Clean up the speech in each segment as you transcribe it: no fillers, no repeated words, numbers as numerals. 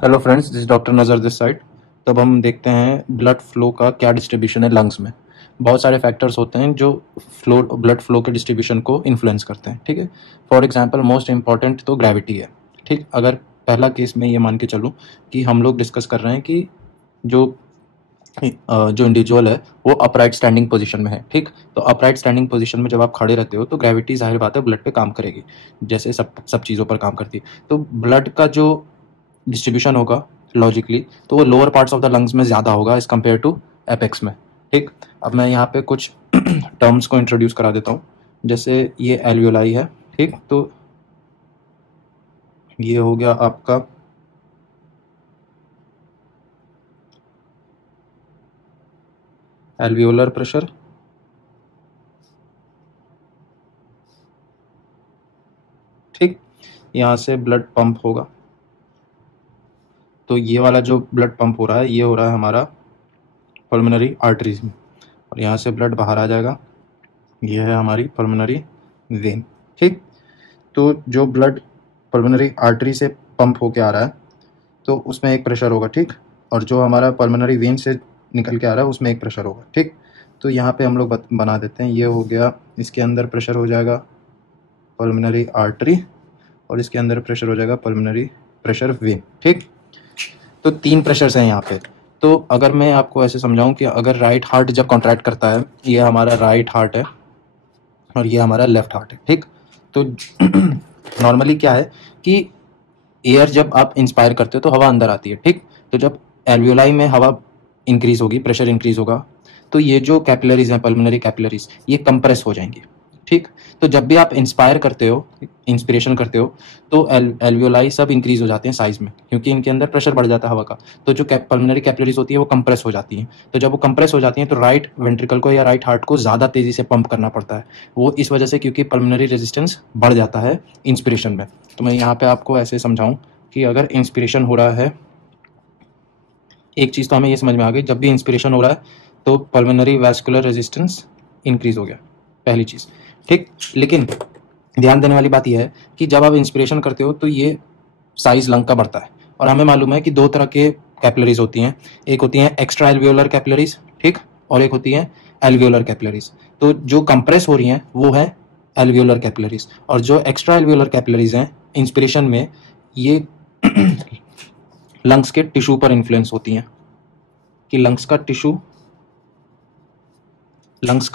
Hello friends, this doctor नज़र this side. तब हम देखते हैं ब्लड फ्लो का क्या डिस्ट्रीब्यूशन है लंग्स में। बहुत सारे फैक्टर्स होते हैं जो ब्लड फ्लो के डिस्ट्रीब्यूशन को इन्फ्लुएंस करते हैं। ठीक है, फॉर एग्जांपल मोस्ट इंपॉर्टेंट तो ग्रेविटी है। ठीक, अगर पहला केस में ये मान के चलूँ कि हम लोग डिस्कस कर रहे हैं कि जो जो इंडिविजुअल है वो अपराइट स्टैंडिंग पोजीशन में है। ठीक, तो अपराइट स्टैंडिंग पोजीशन में जब आप खड़े रहते हो तो ग्रेविटी जाहिर बात है ब्लड पे काम करेगी, जैसे सब सब चीज़ों पर काम करती है। तो ब्लड का जो डिस्ट्रीब्यूशन होगा लॉजिकली, तो वो lower parts of the lungs में ज़्यादा होगा एज कम्पेयर टू एपेक्स में। ठीक, अब मैं यहाँ पे कुछ टर्म्स को इंट्रोड्यूस करा देता हूँ। जैसे ये एल्वियोलाई है। ठीक, तो ये हो गया आपका एल्वियोलर प्रेशर। ठीक, यहाँ से ब्लड पंप होगा, तो ये वाला जो ब्लड पंप हो रहा है ये हो रहा है हमारा पल्मोनरी आर्टरीज में, और यहाँ से ब्लड बाहर आ जाएगा। ये है हमारी पल्मोनरी वेन। ठीक, तो जो ब्लड पल्मोनरी आर्टरी से पंप होके आ रहा है तो उसमें एक प्रेशर होगा। ठीक, और जो हमारा पल्मोनरी वेन से निकल के आ रहा है उसमें एक प्रेशर होगा। ठीक, तो यहाँ पे हम लोग बना देते हैं, ये हो गया, इसके अंदर प्रेशर हो जाएगा पल्मोनरी आर्टरी और इसके अंदर प्रेशर हो जाएगा पल्मोनरी प्रेशर वेन। ठीक, तो तीन प्रेशर्स हैं यहाँ पे। तो अगर मैं आपको ऐसे समझाऊं कि अगर राइट हार्ट जब कॉन्ट्रैक्ट करता है, ये हमारा राइट हार्ट है और ये हमारा लेफ्ट हार्ट है। ठीक, तो नॉर्मली क्या है कि एयर जब आप इंस्पायर करते हो तो हवा अंदर आती है। ठीक, तो जब एल्वियोलाई में हवा इंक्रीज होगी, प्रेशर इंक्रीज होगा, तो ये जो कैपिलरीज हैं पल्मोनरी कैपिलरीज ये कंप्रेस हो जाएंगी। ठीक, तो जब भी आप इंस्पायर करते हो, इंस्पिरेशन करते हो, तो एल्वियोलाई सब इंक्रीज हो जाते हैं साइज में, क्योंकि इनके अंदर प्रेशर बढ़ जाता है हवा का। तो जो पल्मोनरी कैपिलरीज होती है वो कंप्रेस हो जाती हैं। तो जब वो कंप्रेस हो जाती हैं तो राइट वेंट्रिकल को या राइट हार्ट को ज़्यादा तेज़ी से पंप करना पड़ता है। वो इस वजह से क्योंकि पल्मोनरी रेजिस्टेंस बढ़ जाता है इंस्पिरेशन में। तो मैं यहाँ पे आपको ऐसे समझाऊँ कि अगर इंस्पिरेशन हो रहा है, एक चीज़ तो हमें ये समझ में आ गई, जब भी इंस्पिरेशन हो रहा है तो पल्मोनरी वैस्कुलर रेजिस्टेंस इंक्रीज हो गया, पहली चीज़। ठीक, लेकिन ध्यान देने वाली बात यह है कि जब आप इंस्पिरेशन करते हो तो ये साइज लंग का बढ़ता है, और हमें मालूम है कि दो तरह के कैपिलरीज होती हैं, एक होती हैं एक्स्ट्रा एल्वियोलर कैपिलरीज, ठीक, और एक होती हैं एल्वियोलर कैपिलरीज। तो जो कंप्रेस हो रही हैं वो है एल्वियोलर कैपिलरीज, और जो एक्स्ट्रा एल्वियोलर कैपिलरीज हैं इंस्पिरेशन में ये लंग्स के टिश्यू पर इन्फ्लुएंस होती हैं कि लंग्स का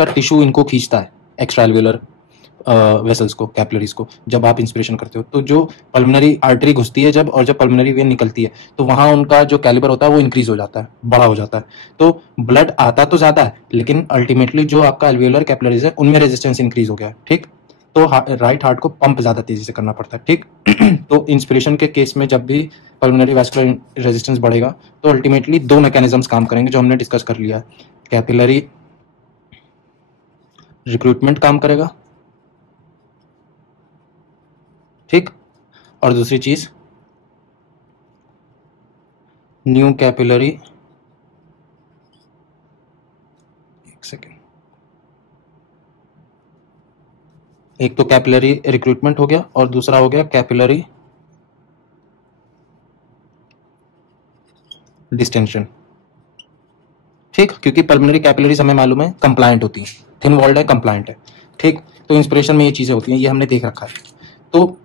टिश्यू इनको खींचता है, एक्स्ट्रा एल्वियोलर वेसल्स को, कैपिलरीज को, जब आप इंस्पिरेशन करते हो। तो जो पल्मोनरी आर्टरी घुसती है जब, और जब पल्मोनरी वेन निकलती है, तो वहां उनका जो कैलिबर होता है वो इंक्रीज हो जाता है, बड़ा हो जाता है। तो ब्लड आता तो ज्यादा है, लेकिन अल्टीमेटली जो आपका एल्वियोलर कैपिलरीज है उनमें रेजिस्टेंस इंक्रीज हो गया है। ठीक, तो राइट हार्ट को पंप ज्यादा तेजी से करना पड़ता है। ठीक, तो इंस्पिरेशन के केस में जब भी पल्मोनरी वैस्कुलर रेजिस्टेंस बढ़ेगा तो अल्टीमेटली दो मैकेनिज्म्स काम करेंगे जो हमने डिस्कस कर लिया है। कैपिलरी रिक्रूटमेंट काम करेगा, ठीक, और दूसरी चीज न्यू कैपिलरी, एक सेकेंड, एक तो कैपिलरी रिक्रूटमेंट हो गया और दूसरा हो गया कैपिलरी डिस्टेंशन। ठीक, क्योंकि पल्मोनरी कैपिलरीज हमें मालूम है कंप्लायंट होती हैं, थिन वॉल्ड है, कंप्लायंट है। ठीक, तो इंस्पिरेशन में ये चीजें होती हैं, ये हमने देख रखा है। तो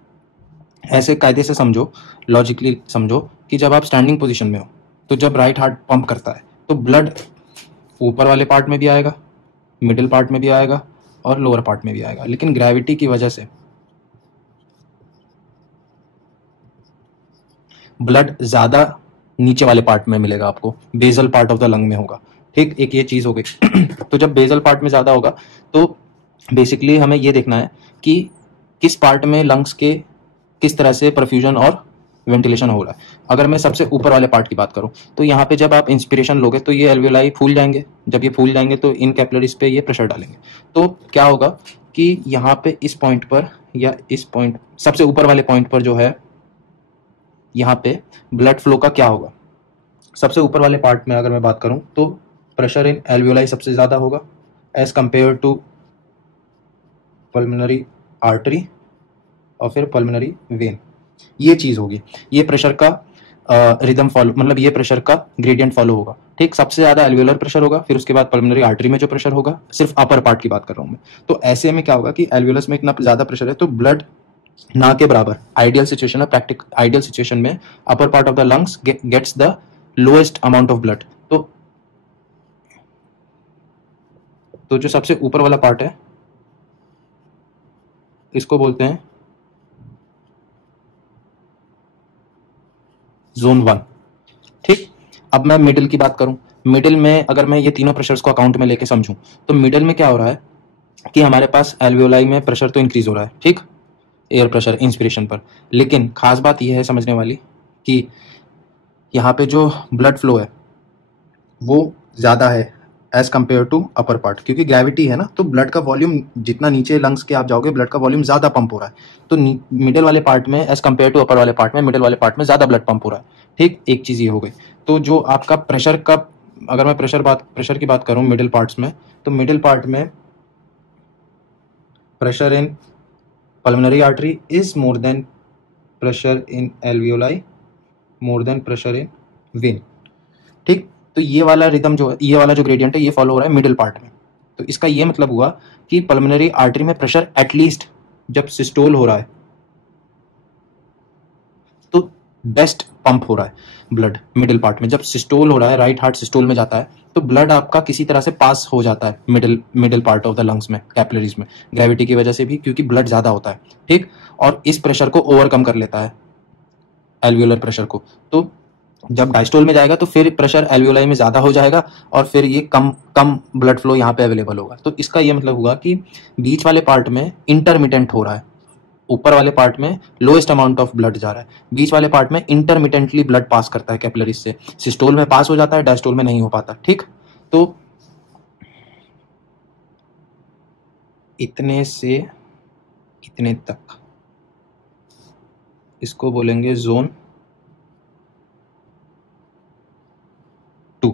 ऐसे कायदे से समझो, लॉजिकली समझो कि जब आप स्टैंडिंग पोजीशन में हो तो जब राइट हार्ट पंप करता है तो ब्लड ऊपर वाले पार्ट में भी आएगा, मिडिल पार्ट में भी आएगा और लोअर पार्ट में भी आएगा, लेकिन ग्रेविटी की वजह से ब्लड ज्यादा नीचे वाले पार्ट में मिलेगा आपको, basal part of the lung में होगा। ठीक, एक ये चीज हो गई। तो जब बेजल पार्ट में ज्यादा होगा तो बेसिकली हमें ये देखना है कि किस पार्ट में लंग्स के किस तरह से परफ्यूजन और वेंटिलेशन हो रहा है। अगर मैं सबसे ऊपर वाले पार्ट की बात करूं तो यहाँ पे जब आप इंस्पिरेशन लोगे तो ये एल्वियोलाई फूल जाएंगे, जब ये फूल जाएंगे तो इन कैपिलरीज पे ये प्रेशर डालेंगे। तो क्या होगा कि यहाँ पे इस पॉइंट पर, या इस पॉइंट सबसे ऊपर वाले पॉइंट पर जो है, यहाँ पे ब्लड फ्लो का क्या होगा, सबसे ऊपर वाले पार्ट में अगर मैं बात करूं तो प्रेशर इन एल्वियोलाई सबसे ज्यादा होगा as compare to pulmonary artery और फिर पल्मोनरी वेन। ये चीज होगी, ये प्रेशर का रिदम फॉलो, मतलब ये प्रेशर का ग्रेडियंट फॉलो होगा। ठीक, सबसे ज्यादा एल्वियोलर प्रेशर होगा, फिर उसके बाद पल्मोनरी आर्टरी में जो प्रेशर होगा, सिर्फ अपर पार्ट की बात कर रहा हूं मैं। तो ऐसे में क्या होगा कि एल्वियोलस में इतना ज्यादा प्रेशर है तो ब्लड ना के बराबर, आइडियल सिचुएशन में, आइडियल सिचुएशन में upper part of the lungs gets the lowest amount of blood. तो जो सबसे ऊपर वाला पार्ट है इसको बोलते हैं जोन 1। ठीक, अब मैं मिडिल की बात करूं। मिडिल में अगर मैं ये तीनों प्रेशर्स को अकाउंट में लेके समझूं तो मिडिल में क्या हो रहा है कि हमारे पास एल्वियोलाई में प्रेशर तो इंक्रीज हो रहा है, ठीक, एयर प्रेशर इंस्पिरेशन पर, लेकिन खास बात यह है समझने वाली कि यहाँ पे जो ब्लड फ्लो है वो ज़्यादा है as compare to upper part, क्योंकि ग्रेविटी है ना, तो ब्लड का वॉल्यूम जितना नीचे लंग्स के आप जाओगे ब्लड का वॉल्यूम ज़्यादा पंप हो रहा है। तो मिडिल वाले पार्ट में एज कम्पेयर टू अपर वाले पार्ट में, मिडिल वाले पार्ट में ज़्यादा ब्लड पंप हो रहा है। ठीक, एक चीज़ ये हो गई। तो जो आपका प्रेशर का, अगर मैं प्रेशर की बात करूँ मिडिल पार्ट्स में, तो मिडिल पार्ट में pressure in pulmonary artery is more than pressure in alveoli, more than pressure in vein। ठीक, तो ये वाला रिदम जो है, ये वाला जो ग्रेडियंट है ये फॉलो हो रहा है मिडिल पार्ट में। तो इसका ये मतलब हुआ कि पल्मोनरी आर्टरी में प्रेशर एटलीस्ट जब सिस्टोल हो रहा है तो बेस्ट पंप हो रहा है ब्लड मिडिल पार्ट में। जब सिस्टोल हो रहा है, राइट हार्ट सिस्टोल में जाता है, तो ब्लड आपका किसी तरह से पास हो जाता है middle part of the lungs में, कैपिलरीज में, ग्रेविटी की वजह से भी, क्योंकि ब्लड ज्यादा होता है। ठीक, और इस प्रेशर को ओवरकम कर लेता है एल्वियोलर प्रेशर को। तो जब डायस्टोल में जाएगा तो फिर प्रेशर एल्वियोलाई में ज्यादा हो जाएगा और फिर ये कम कम ब्लड फ्लो यहाँ पे अवेलेबल होगा। तो इसका ये मतलब हुआ कि बीच वाले पार्ट में इंटरमिटेंट हो रहा है, ऊपर वाले पार्ट में लोएस्ट अमाउंट ऑफ ब्लड जा रहा है, बीच वाले पार्ट में इंटरमिटेंटली ब्लड पास करता है कैपिलरीज से, सिस्टोल में पास हो जाता है, डायस्टोल में नहीं हो पाता। ठीक, तो इतने से इतने तक इसको बोलेंगे जोन 2।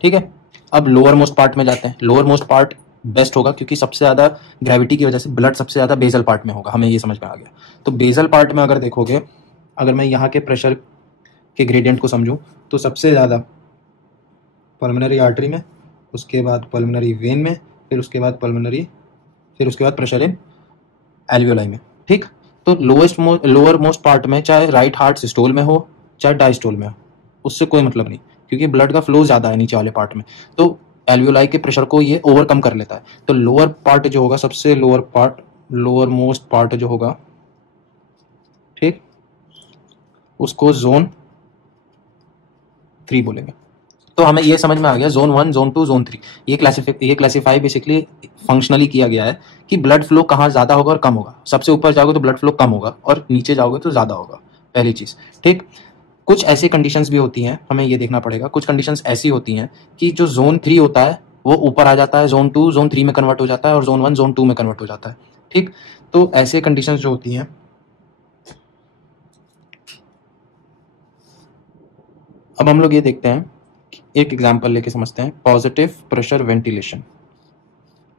ठीक है, अब लोअर मोस्ट पार्ट में जाते हैं। लोअर मोस्ट पार्ट बेस्ट होगा क्योंकि सबसे ज्यादा ग्रेविटी की वजह से ब्लड सबसे ज्यादा बेजल पार्ट में होगा, हमें ये समझ में आ गया। तो बेजल पार्ट में अगर देखोगे, अगर मैं यहाँ के प्रेशर के ग्रेडियंट को समझूं तो सबसे ज्यादा पल्मोनरी आर्टरी में, उसके बाद पल्मोनरी वेन में, फिर उसके बाद प्रेशर इन एल्वियोलाई में। ठीक, तो लोअर मोस्ट पार्ट में चाहे राइट हार्ट सिस्टोल में हो चाहे डायस्टोल में हो, उससे कोई मतलब नहीं, क्योंकि ब्लड का फ्लो ज्यादा है नीचे वाले पार्ट में, तो एल्वियोलाई के प्रेशर को ये ओवरकम कर लेता है। तो लोअर पार्ट जो होगा, सबसे लोअर मोस्ट पार्ट जो होगा, ठीक, उसको जोन 3 बोलेंगे। तो हमें ये समझ में आ गया जोन 1, जोन 2, जोन 3 ये क्लासिफाई बेसिकली फंक्शनली किया गया है कि ब्लड फ्लो कहाँ ज्यादा होगा और कम होगा। सबसे ऊपर जाओगे तो ब्लड फ्लो कम होगा और नीचे जाओगे तो ज्यादा होगा, पहली चीज। ठीक, कुछ ऐसी कंडीशंस भी होती हैं, हमें ये देखना पड़ेगा। कुछ कंडीशंस ऐसी होती हैं कि जो जोन 3 होता है वो ऊपर आ जाता है, जोन 2 जोन 3 में कन्वर्ट हो जाता है और जोन 1 जोन 2 में कन्वर्ट हो जाता है। ठीक, तो ऐसे कंडीशंस जो होती हैं, अब हम लोग ये देखते हैं, एक एग्जांपल लेके समझते हैं, पॉजिटिव प्रेशर वेंटिलेशन।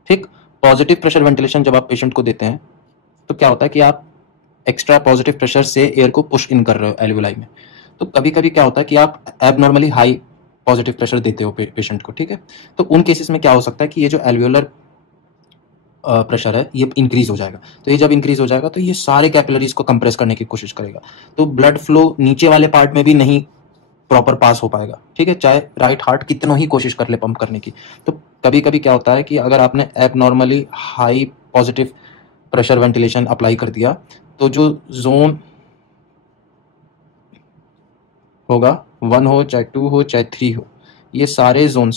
ठीक, पॉजिटिव प्रेशर वेंटिलेशन जब आप पेशेंट को देते हैं तो क्या होता है कि आप एक्स्ट्रा पॉजिटिव प्रेशर से एयर को पुश इन कर रहे हो एल्वियोलाई में। तो कभी कभी क्या होता है कि आप एबनॉर्मली हाई पॉजिटिव प्रेशर देते हो पेशेंट को। ठीक है, तो उन केसेस में क्या हो सकता है कि ये जो एल्वियोलर प्रेशर है ये इंक्रीज हो जाएगा। तो ये जब इंक्रीज हो जाएगा तो ये सारे कैपिलरीज को कंप्रेस करने की कोशिश करेगा, तो ब्लड फ्लो नीचे वाले पार्ट में भी नहीं प्रॉपर पास हो पाएगा। ठीक है, चाहे राइट हार्ट कितना ही कोशिश कर ले पंप करने की। तो कभी कभी क्या होता है कि अगर आपने abnormally high positive pressure ventilation apply कर दिया तो जो जोन होगा, 1 हो चाहे 2 हो चाहे 3 हो, ये सारे जोन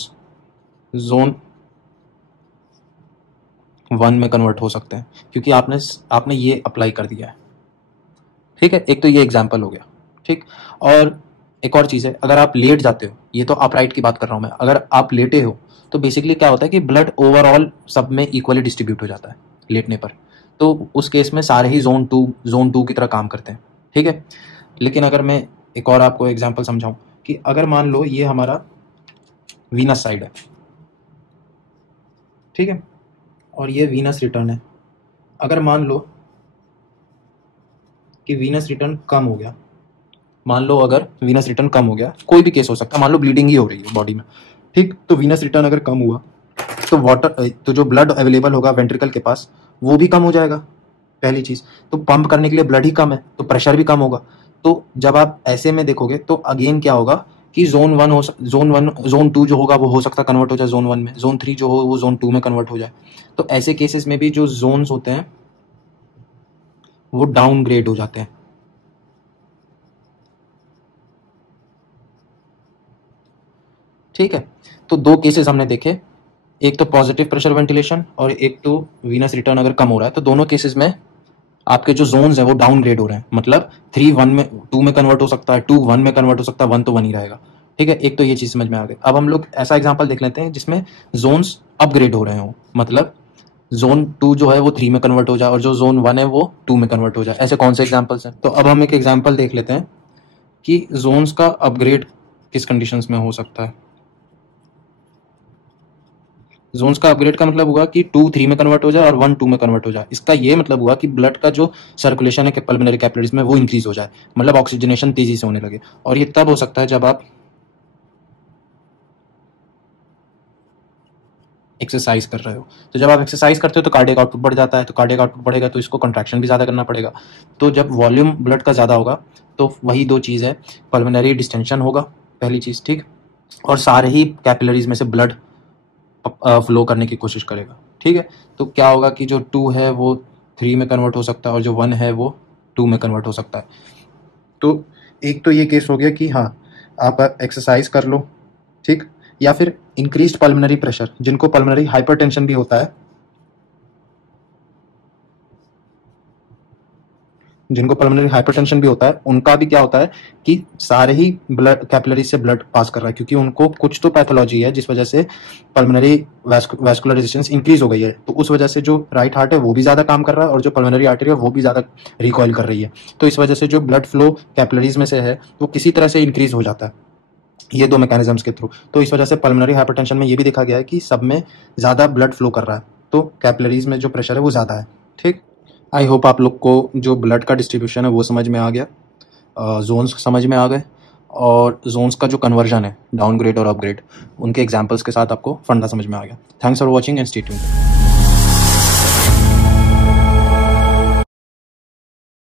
1 में कन्वर्ट हो सकते हैं क्योंकि आपने ये अप्लाई कर दिया है। ठीक है, एक तो ये एग्जाम्पल हो गया। ठीक, और एक और चीज़ है, अगर आप लेट जाते हो, ये तो अपराइट की बात कर रहा हूँ मैं, अगर आप लेटे हो तो बेसिकली क्या होता है कि ब्लड ओवरऑल सब में इक्वली डिस्ट्रीब्यूट हो जाता है लेटने पर। तो उस केस में सारे ही जोन टू की तरह काम करते हैं। ठीक है, लेकिन अगर मैं एक और आपको एग्जाम्पल समझाऊं कि अगर मान लो ये हमारा वीनस साइड है, ठीक है, और ये वीनस रिटर्न है। अगर मान लो कि वीनस रिटर्न कम हो गया मान लो अगर वीनस रिटर्न कम हो गया, कोई भी केस हो सकता है, मान लो ब्लीडिंग ही हो रही है बॉडी में, ठीक, तो वीनस रिटर्न अगर कम हुआ तो वाटर, तो जो ब्लड अवेलेबल होगा वेंट्रिकल के पास वो भी कम हो जाएगा, पहली चीज। तो पंप करने के लिए ब्लड ही कम है तो प्रेशर भी कम होगा। तो जब आप ऐसे में देखोगे तो अगेन क्या होगा कि जोन 2 जो होगा वो हो सकता है कन्वर्ट हो जाए जोन 1 में, जोन 3 जो हो वो जोन 2 में कन्वर्ट हो जाए। तो ऐसे केसेस में भी जो जोन्स होते हैं वो डाउनग्रेड हो जाते हैं। ठीक है, तो दो केसेस हमने देखे, एक तो पॉजिटिव प्रेशर वेंटिलेशन और एक तो वीनस रिटर्न अगर कम हो रहा है, तो दोनों केसेस में आपके जो जोन्स हैं वो डाउनग्रेड हो रहे हैं, मतलब 3 1 में 2 में कन्वर्ट हो सकता है, 2 1 में कन्वर्ट हो सकता है, 1 तो 1 ही रहेगा। ठीक है, एक तो ये चीज समझ में आ गई। अब हम लोग ऐसा एग्जांपल देख लेते हैं जिसमें जोन्स अपग्रेड हो रहे हो, मतलब जोन 2 जो है वो 3 में कन्वर्ट हो जाए और जो जोन 1 है वो 2 में कन्वर्ट हो जाए। ऐसे कौन से एग्जाम्पल्स हैं? तो अब हम एक एग्जाम्पल देख लेते हैं कि जोन्स का अपग्रेड किस कंडीशंस में हो सकता है। जोन्स का अपग्रेड का मतलब हुआ कि 2 3 में कन्वर्ट हो जाए और 1 2 में कन्वर्ट हो जाए। इसका ये मतलब हुआ कि ब्लड का जो सर्कुलेशन है पल्मोनरी कैपिलरीज में वो इंक्रीज हो जाए, मतलब ऑक्सीजनेशन तेजी से होने लगे। और ये तब हो सकता है जब आप एक्सरसाइज कर रहे हो। तो जब आप एक्सरसाइज करते हो तो कार्डियक आउटपुट बढ़ जाता है, तो कार्डियक आउटपुट बढ़ेगा तो इसको कंट्रैक्शन भी ज़्यादा करना पड़ेगा। तो जब वॉल्यूम ब्लड का ज़्यादा होगा तो वही दो चीज़ है, पल्मोनरी डिस्टेंशन होगा पहली चीज़, ठीक, और सारे ही कैपिलरीज में से ब्लड फ्लो करने की कोशिश करेगा। ठीक है, तो क्या होगा कि जो 2 है वो 3 में कन्वर्ट हो सकता है और जो 1 है वो 2 में कन्वर्ट हो सकता है। तो एक तो ये केस हो गया कि हाँ आप एक्सरसाइज कर लो, ठीक, या फिर इंक्रीज्ड पल्मोनरी प्रेशर, जिनको पल्मोनरी हाइपरटेंशन भी होता है, जिनको पल्मोनरी हाइपरटेंशन भी होता है उनका भी क्या होता है कि सारे ही ब्लड कैपिलरी से ब्लड पास कर रहा है, क्योंकि उनको कुछ तो पैथोलॉजी है जिस वजह से पल्मोनरी वैस्कुलर रेजिस्टेंस इंक्रीज हो गई है। तो उस वजह से जो राइट हार्ट है वो भी ज़्यादा काम कर रहा है और जो पल्मोनरी आर्टरी है वो भी ज़्यादा रिकॉइल कर रही है। तो इस वजह से जो ब्लड फ्लो कैपिलरीज में से है वो किसी तरह से इंक्रीज हो जाता है, ये दो मैकेनिज्म्स के थ्रू। तो इस वजह से पल्मोनरी हाइपरटेंशन में ये भी देखा गया है कि सब में ज़्यादा ब्लड फ्लो कर रहा है, तो कैपिलरीज में जो प्रेशर है वो ज़्यादा है। ठीक, आई होप आप लोग को जो ब्लड का डिस्ट्रीब्यूशन है वो समझ में आ गया, जोन्स समझ में आ गए, और जोन्स का जो कन्वर्जन है डाउनग्रेड और अपग्रेड उनके एग्जांपल्स के साथ आपको फंडा समझ में आ गया। Thanks for watching and stay tuned.